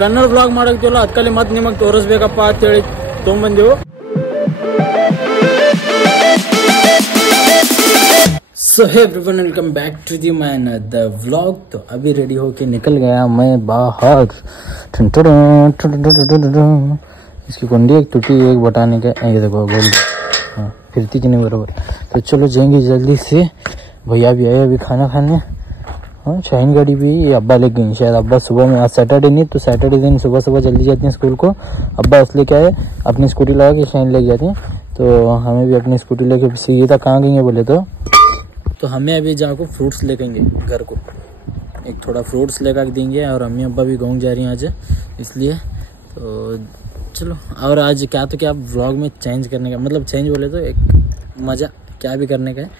Kannada blog ಮಾಡಕ್ತಿವಲ್ಲ ಅದಕ್ಕಲ್ಲಿ ಮತ್ತೆ ನಿಮಗೆ ತೋರಿಸ್ಬೇಕಪ್ಪ ಅಂತ ಹೇಳಿ ತೊಗೊಂಬಂದಿವು. So hey everyone, welcome back to the man the vlog. तो अभी रेडी होके निकल गया मैं बाहर. इसकी कुंडी एक टूटी एक बटाने का, ये देखो बोल फिरती कि नहीं बराबर. तो चलो जाएंगे जल्दी से. भैया भी आए अभी खाना खाने. हाँ, शाहीन गाड़ी भी अब्बा ले गई शायद. अब्बा सुबह में, आज सैटरडे नहीं तो सैटरडे दिन सुबह सुबह जल्दी जाती हैं स्कूल को. अब्बा इसलिए क्या है अपनी स्कूटी लगा के शाहीन लेके जाती हैं. तो हमें भी अपनी स्कूटी लेके सीधा कहाँ गएंगे बोले तो हमें अभी जाकर फ्रूट्स लेकेंगे घर को. एक थोड़ा फ्रूट्स लेकर देंगे. और अम्मी अब्बा भी गाँव जा रही हैं आज, इसलिए तो चलो. और आज क्या तो क्या व्लॉग में चेंज करने का, मतलब चेंज बोले तो एक मज़ा क्या भी करने का है,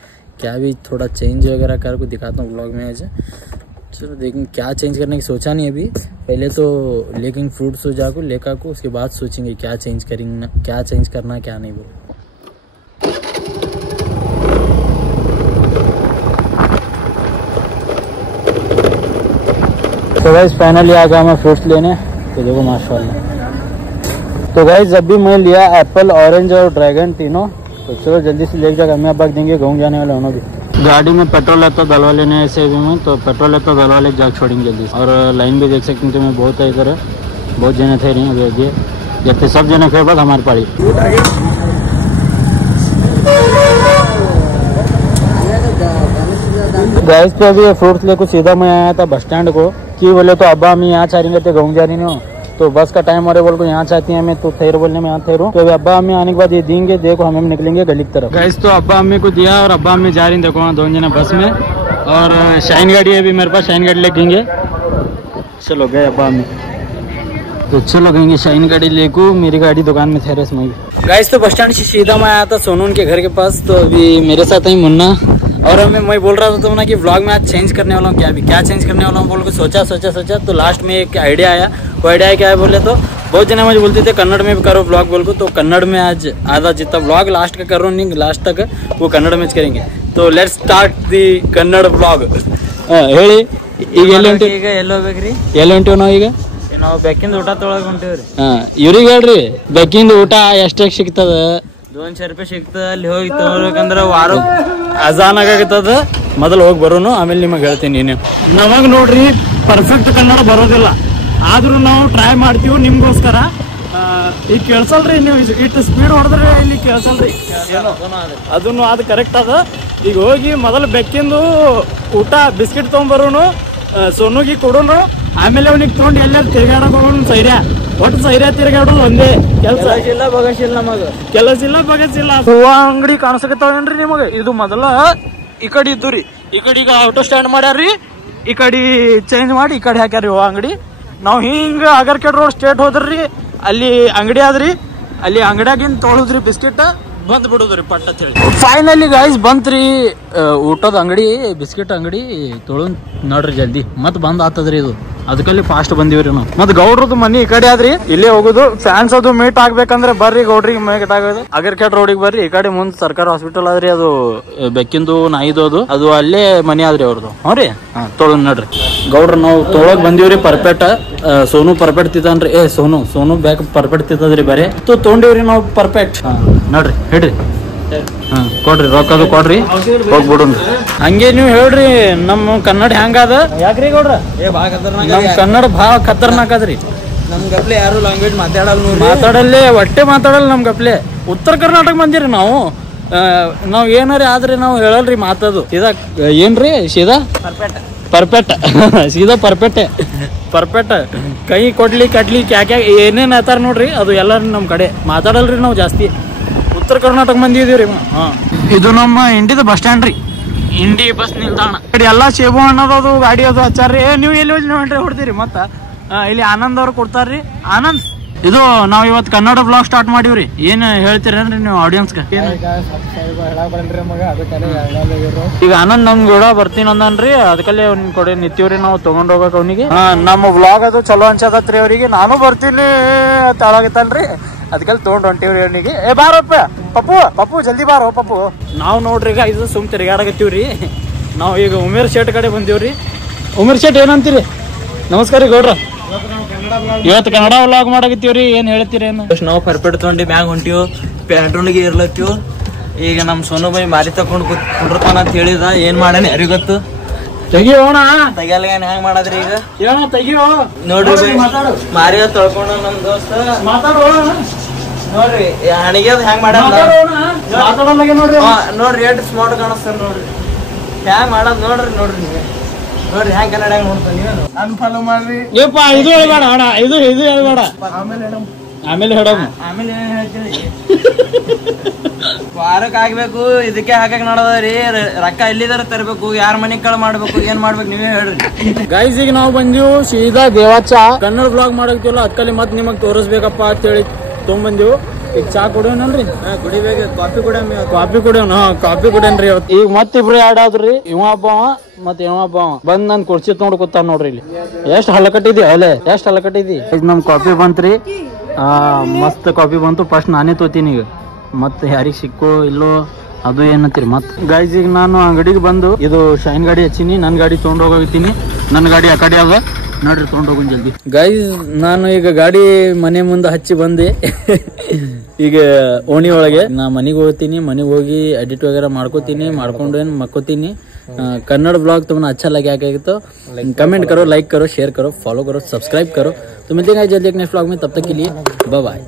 क्या भी थोड़ा चेंज वगैरह कर को दिखाता हूँ व्लॉग में आज. चलो देखेंगे क्या चेंज करने की सोचा नहीं अभी. पहले तो लेकिन फ्रूट्स हो जाकर लेकर को, उसके बाद सोचेंगे क्या चेंज करेंगे, क्या चेंज करना क्या नहीं बोले. तो गाइस फाइनली आ गया मैं फ्रूट्स लेने. तो देखो माशाल्लाह. तो गाइस अभी मैं लिया एप्पल, ऑरेंज और ड्रैगन तीनों. तो चलो जल्दी से लेके जाकर हमें अब्बा देंगे. गाँव जाने वाले उन्होंने भी गाड़ी में पेट्रोल लेता दलवा लेने ऐसे भी में. तो पेट्रोल लेता दलवा ले जाकर छोड़ेंगे जल्दी. और लाइन भी देख सकते हैं तुम्हें बहुत है इधर. बहुत जने थे नहीं अभी जब सब जने फिर बाद हमारी पारी. गाइस तो अभी फ्रूट्स लेकर सीधा मैं आया था बस स्टैंड को. कि बोले तो अब्बा हम यहाँ चाह रहे थे गाँव जा रही नहीं. तो बस का टाइम हो रहा है बोल को यहाँ चाहती है हमें. तो ठहरो बोलने में यहाँ ठहरो. तो अभी अब्बा अम्मी आने के बाद ये देंगे. देखो हम निकलेंगे गली की तरफ. गाइस तो अब्बा अम्मी को दिया और अब्बा अम्मी जा रही देखो वहाँ दोनों जना बस में. और शाहीन गाड़ी है अभी मेरे पास, शाहीन गाड़ी लेकेंगे. चलो गए अब्बा अम्मी. तो चलो गएंगे शाहीन गाड़ी लेको. मेरी गाड़ी दुकान में ठहरे इसमें. गाइस तो बस स्टैंड से सीधा मैं आया था सोनू के घर के पास. तो अभी मेरे साथ ही मुन्ना. और मैं बोल रहा था तो ना कि व्लॉग में आज चेंज करने वाला हूँ. क्या चेंज करने वाला हूँ बोल के सोचा. तो लास्ट में एक आइडिया आया. वो आइडिया क्या है बोले तो बहुत जने मुझे बोलते थे कन्नड़ में भी करो व्लॉग बोल को. तो कन्नड़ में आज आधा जितना व्लॉग लास्ट का करो नहीं, लास्ट तक वो कन्नड़ में करेंगे. तो let's start the Kannada vlog. ಹೇಳಿ ಈಗ ಎಲ್ಲೋ ಬೇಕ್ರಿ ಎಲ್ಲಿ ಹೊಂಟಿವಿ ನಾವು ಈಗ? ನಾವು ಬೆಕ್ಕಿಂದ ಊಟ ತೊಗೊಳಕ್ ಹೊಂಟಿವ್ರಿ. ಇವ್ರಿಗೆ ಹೇಳ್ರಿ ಬೆಕ್ಕಿಂದ ಊಟ ಎಷ್ಟಾಗ ಸಿಗ್ತದ? 200 ರೂಪಾಯಿ ಸಿಗ್ತದ. ಅಲ್ಲಿ ಹೋಗಿ ತಗೋಬೇಕಂದ್ರ ವಾರ ಅಜಾನ್ ಆಗತ್ತದ. ಮೊದಲು ಹೋಗಿ ಬರೋನು, ಆಮೇಲೆ ನಿಮಗೆ ಹೇಳ್ತೀನಿ. ನೀನು ನಮಗ್ ನೋಡ್ರಿ ಪರ್ಫೆಕ್ಟ್ ಕನ್ನಡ ಬರೋದಿಲ್ಲ, ಆದ್ರೂ ನಾವು ಟ್ರೈ ಮಾಡ್ತೀವಿ ನಿಮ್ಗೋಸ್ಕರ. ಈಗ ಕೇಳ್ಸಲ್ರಿ, ನೀವು ಇಷ್ಟು ಸ್ಪೀಡ್ ಹೊಡೆದ್ರೆ ಇಲ್ಲಿ ಕೇಳ್ಸಲ್ರಿ. ಅದನ್ನು ಅದು ಕರೆಕ್ಟ್ ಅದ. ಈಗ ಹೋಗಿ ಮೊದಲು ಬೆಕ್ಕಿಂದು ಊಟ ಬಿಸ್ಕಿಟ್ ತೊಗೊಂಬರೋನು, ಸೊನ್ನುಗಿ ಕೊಡೋನು. ಆಮೇಲೆ ಅವನಿಗೆ ತೊಗೊಂಡು ಎಲ್ಲರೂ ತಿರ್ಗಾಡಕ್ ಹೋಗೋನು. ಒಟ್ಟು ಸೈರ್ಯ ತಿರ್ಗಾಡೋದು ಒಂದೇ ಕೆಲಸ. ಇಲ್ಲ ಬಗಸಿಲ್ಲ ನಮಗ, ಕೆಲಸ ಇಲ್ಲ ಬಗಸಿಲ್ಲ. ಹೂವ ಅಂಗಡಿ ಕಾಣಿಸಕತ್ತಾವೇನ್ರಿ ನಿಮಗೆ? ಇದು ಮೊದಲ ಈ ಕಡೆ ಇದ್ದು ರೀ. ಈ ಕಡೆ ಈಗ ಆಟೋ ಸ್ಟ್ಯಾಂಡ್ ಮಾಡ್ಯಾರ್ರಿ. ಈ ಕಡೆ ಚೇಂಜ್ ಮಾಡಿ ಈ ಕಡೆ ಹಾಕ್ಯಾರಿ ಹೂವ ಅಂಗಡಿ. ನಾವು ಹಿಂಗ ಅಗರ್ಕೆಡ್ ರೋಡ್ ಸ್ಟೇಟ್ ಹೋದ್ರಿ, ಅಲ್ಲಿ ಅಂಗಡಿ ಆದ್ರಿ. ಅಲ್ಲಿ ಅಂಗಡಿಯಾಗಿಂದ ತೊಗೊಳುದ್ರಿ ಬಿಸ್ಕಿಟ್, ಬಂದ್ ಬಿಡುದ್ರಿ ಪಟ್ಟ ಅಂತ ಹೇಳಿ. ಫೈನಲಿ ಗಾಯ್ಸ್ ಬಂತ್ರಿ ಊಟದ ಅಂಗಡಿ, ಬಿಸ್ಕಿಟ್ ಅಂಗಡಿ. ತೊಳು ನೋಡ್ರಿ ಜಲ್ದಿ ಮತ್ ಬಂದ್ ಆತದ್ರಿ ಇದು. ಅದಕ್ಕಲ್ಲಿ ಫಾಸ್ಟ್ ಬಂದಿವ್ರಿ ನಾವು. ಮತ್ ಗೌಡ್ರದ್ದು ಮನಿ ಈ ಕಡೆ ಆದ್ರಿ, ಇಲ್ಲೇ ಹೋಗುದು. ಫ್ಯಾನ್ಸ್ ಅದು ಮೀಟ್ ಆಗ್ಬೇಕಂದ್ರೆ ಬರ್ರಿ ಗೌಡ್ರಿಗೆ ಮೀಟ್ ಆಗೋದು. ಅಗರ್ಕೆಟ್ ರೋಡಿಗೆ ಬರ್ರಿ. ಈ ಕಡೆ ಮುಂದ್ ಸರ್ಕಾರ ಹಾಸ್ಪಿಟಲ್ ಆದ್ರಿ, ಅದು ಬೆಕ್ಕಿಂದು ನಾಯಿದು ಅದು ಅಲ್ಲೇ ಮನಿ ಆದ್ರಿ ಅವ್ರದ್ದು. ಹ್ಞೂ ತೊಳು ನೋಡ್ರಿ ಗೌಡ್ರ. ನಾವು ತೊಳಗ್ ಬಂದಿವ್ರಿ ಪರ್ಫೆಕ್ಟ್. ಸೋನು ಪರ್ಫೆಕ್ಟ್ ತಿಂತಾನ್ರಿ. ಸೋನು ಬ್ಯಾಕ್ ಪರ್ಫೆಕ್ಟ್ ತಿಂತದ್ರಿ ಬೇರೆ. ತೊಗೊಂಡಿವ್ರಿ ನಾವು ಪರ್ಫೆಕ್ಟ್. ನೋಡ್ರಿ ಹೇಳ್ರಿ. ಕೊಡ್ರಿ ರೊಕ್ಕದು ಕೊಡ್ರಿ, ಹೋಗ್ಬಿಡುನ್ರಿ. ಹಂಗೆ ನೀವು ಹೇಳ್ರಿ ನಮ್ ಕನ್ನಡ ಹೆಂಗದ? ಯಾಕ್ರಿ ಗೌಡ್ರ ನಮ್ ಕನ್ನಡ ಭಾಳ ಖತರ್ನಾಕ್ ಅದ್ರಿ. ನಮ್ ಗಪ್ಲೆ ಯಾರು ಲ್ಯಾಂಗ್ವೇಜ್ ಮಾತಾಡಲ್ಲೇ ಒಟ್ಟೆ ಮಾತಾಡಲ್ಲ ನಮ್ ಗಪ್ಲೆ. ಉತ್ತರ ಕರ್ನಾಟಕ ಬಂದಿರಿ ನಾವು. ನಾವ್ ಏನಾರ ಆದ್ರೆ ನಾವು ಹೇಳಲ್ರಿ ಮಾತದು. ಸೀದಾ ಏನ್ರಿ ಸೀದಾ ಪರ್ಫೆಕ್ಟ್ ಸೀದಾ ಪರ್ಫೆಕ್ಟ್. ಕೈ ಕೊಡ್ಲಿ ಕಟ್ಲಿ ಕ್ಯಾ ಏನೇನ್ ಹೇಳ್ತಾರ ನೋಡ್ರಿ, ಅದು ಎಲ್ಲ ನಮ್ ಕಡೆ ಮಾತಾಡಲ್ರಿ ನಾವು ಜಾಸ್ತಿ. ಉತ್ತರ ಕರ್ನಾಟಕ ಮಂದಿ ಇದೀವ್ರಿ. ಇದು ನಮ್ಮ ಇಂಡಿದ ಬಸ್ ಸ್ಟ್ಯಾಂಡ್ ರೀ. ಇಂಡಿ ಬಸ್ ನಿಲ್ದಾಣ. ಎಲ್ಲ ಸೇಬು ಹಣ್ಣದು ಗಾಡಿ ಅದು ಹಚ್ಚಾರ್ರಿ. ನೀವು ಎಲ್ಲಿ ಹೊಂಟ್ರಿ ಹೊಡ್ತೀರಿ ಮತ್ತ ಇಲ್ಲಿ ಆನಂದ್ ಅವ್ರು ಕೊಡ್ತಾರ್ರಿ. ಆನಂದ್ ಇದು ನಾವ್ ಇವತ್ತು ಕನ್ನಡ ಬ್ಲಾಗ್ ಸ್ಟಾರ್ಟ್ ಮಾಡಿವ್ರಿ. ಏನ್ ಹೇಳ್ತೀರೇನ್ರಿ ನೀವು ಆಡಿಯನ್ಸ್ಗೆ? ಈಗ ಆನಂದ್ ನಮ್ ಕೂಡ ಬರ್ತೀನಿ ಅಂದನ್ರಿ. ಅದಕ್ಕಲ್ಲೇ ಅವ್ನ ಕೊಡೆ ನಿಂತೀವ್ರಿ ನಾವು ತಗೊಂಡ್ ಹೋಗಕ್ ಅವ್ನಿಗೆ. ನಮ್ಮ ಬ್ಲಾಗ್ ಅದು ಚಲೋ ಅನ್ಸದತ್ರಿ ಅವ್ರಿಗೆ. ನಾನು ಬರ್ತೀನಿ ತಾಳಾಗತ್ತನ್ರಿ. ಅದಕ್ಕೆಲ್ಲ ತೊಗೊಂಡು ಹೊಂಟಿವ್ರಿ ಅವನಿಗೆ. ಬಾರಪ್ಪ ಪಪ್ಪು ಜಲ್ದಿ ಬಾರೋ ಪಪ್ಪು. ನಾವು ನೋಡ್ರಿ ಈಗ ಇದು ಸುಮ್ ತಿರ್ಗಾಡಕತ್ತೀವ್ರಿ. ನಾವು ಈಗ ಉಮೇರ್ ಶೇಟ್ ಕಡೆ ಬಂದೀವ್ರಿ. ಉಮೇರ್ ಶೇಟ್ ಏನಂತೀರಿ? ನಮಸ್ಕಾರ ಗೌಡ್ರ. ಇವತ್ತು ಕನ್ನಡ ವ್ಲಾಗ್ ಮಾಡಕತ್ತೀವ್ರಿ, ಏನ್ ಹೇಳ್ತೀರೇನು? ನಾವು ಪರ್ಪೆಟ್ ತೊಗೊಂಡು ಮ್ಯಾಗ ಹೊಂಟಿವ್, ಪೆಟ್ರೋಲ್ಗೆ ಇರ್ಲತ್ತೀವ್. ಈಗ ನಮ್ ಸೋನು ಬೈ ಮಾರಿ ತಕೊಂಡ್ ಕುಂಡ್ರತಾನ ಅಂತ ಹೇಳಿದ, ಏನ್ ಮಾಡೇನ ಯಾರಿಗ ಗೊತ್ತು. ತೆಗಿಯೋಣ, ತೆಗಿಯಲ್ಲ ಹೆಂಗ್ ಮಾಡದ್ರಿ ಈಗ ಏನೋ ತೆಗಿಯೋ ನೋಡ್ರಿ. ಮಾರಿ ತೊಳ್ಕೊಂಡ ನಮ್ ದೋಸ್ತ ನೋಡ್ರಿ ಹಣಿಗೆ ಹೆಂಗ್ ಮಾಡಲ್ಲ ನೋಡ್ರಿ, ಎಷ್ಟು ಸ್ಮಾರ್ಟ್ ಕಾಣಿಸ್ತಾರ ನೋಡ್ರಿ, ಹ್ಯಾಂಗ್ ಮಾಡದ್ ನೋಡ್ರಿ. ನೋಡ್ರಿ ನೀವೇ ನೋಡ್ರಿ ಹ್ಯಾಂಗ್ ಕನ್ನಡ ಹೆಂಗ್ ನೋಡ್ತಾರ. ನೀವೇನು ನಾನು ಫಾಲೋ ಮಾಡ್ರಿ. ಏಪ್ಪ ಇದು ಹೇಳ್ಬೇಡ ಅಣ್ಣ, ಇದು ಹೇಳ್ಬೇಡ, ಆಮೇಲೆ ಹೇಳೋಣ. ಆಮೇಲೆ ಏನ್ ಹೇಳ್ತೀರಿ? ವಾರಕ್ಕೆ ಆಗ್ಬೇಕು, ಇದಕ್ಕೆ ಹಾಕಕ್ ನೋಡದ್ರಿ. ರೊಕ್ಕ ಎಲ್ಲಿದಾರ ತರಬೇಕು, ಯಾರ ಮನೆ ಕಳ ಮಾಡ್ಬೇಕು, ಏನ್ ಮಾಡ್ಬೇಕು ನೀವೇ ಹೇಳ್ರಿ. ಗೈಸ್ ಈಗ ನಾವು ಬಂದಿವು ಸೀದಾ ದೇವಾಚ ಕನ್ನಡ ಬ್ಲಾಗ್ ಮಾಡಕ್ತಿವಲ್ಲ, ಅದ್ಕಲ್ಲಿ ಮತ್ ನಿಮಗ್ ತೋರಿಸ್ಬೇಕಪ್ಪ ಅಂತ ಹೇಳಿ ತೊಗೊಂಬಂದಿವು. ಈಗ ಚಾ ಕುಡಿಯೋನಲ್ರಿ? ಕುಡಿಬೇಕು, ಕಾಫಿ ಕುಡಿಯೋನ್ರಿ ಇವತ್ತು. ಈಗ ಮತ್ತಿಬ್ರು ಆಡ್ ಆದ್ರಿ, ಇವ ಹಬ್ಬವ ಮತ್ ಇವ ಹಬ್ಬವ ಬಂದ್ ನನ್ ಕುರ್ಚಿ ತೊಗೊಂಡ್ ಕೂತಾವ ನೋಡ್ರಿ. ಇಲ್ಲಿ ಎಷ್ಟ್ ಹಲಕಟ್ಟಿದಿ ಅಲೆ, ಎಷ್ಟ್ ಹಲಕಟ್ಟಿದಿ. ಈಗ ನಮ್ ಕಾಫಿ ಬಂತ್ರಿ, ಮಸ್ತ್ ಕಾಫಿ ಬಂತು. ಫಸ್ಟ್ ನಾನೇ ತೋತೀನಿ ಈಗ, ಮತ್ ಯಾರಿಗ್ ಸಿಕ್ಕೋ ಇಲ್ಲೋ ಅದು ಏನಂತೀರಿ. ಮತ್ ಗೈಸ್ ಈಗ ನಾನು ಅಂಗಡಿಗೆ ಬಂದು ಇದು ಶೈನ್ ಗಾಡಿ ಹಚ್ಚಿನಿ, ನನ್ ಗಾಡಿ ತೊಗೊಂಡ್ ಹೋಗಿದ್ದೀನಿ. ನನ್ ಗಾಡಿ ಆ ಕಡೆ ಅದ ನೋಡ್ರಿ, ತೊಗೊಂಡ್ ಹೋಗೋಣ ಜಲ್ದಿ. ಗೈಸ್ ನಾನು ಈಗ ಗಾಡಿ ಮನೆ ಮುಂದೆ ಹಚ್ಚಿ ಬಂದೆ. ಈಗ ಓಣಿ ಒಳಗೆ ನಾ ಮನೆಗೆ ಹೋಗ್ತೀನಿ. ಮನೆಗೆ ಹೋಗಿ ಎಡಿಟ್ ವಗೇರಾ ಮಾಡ್ಕೋತೀನಿ, ಮಾಡ್ಕೊಂಡು ಏನ್ ಮಕ್ಕೋತೀನಿ. कन्नड़ ब्लॉग तुमने अच्छा लगे क्या तो कमेंट करो, लाइक करो, शेयर करो, फॉलो करो, सब्सक्राइब करो। तो मिलते हैं जल्दी एक नेक्स्ट ब्लॉग में, तब तक के लिए बाय बाय।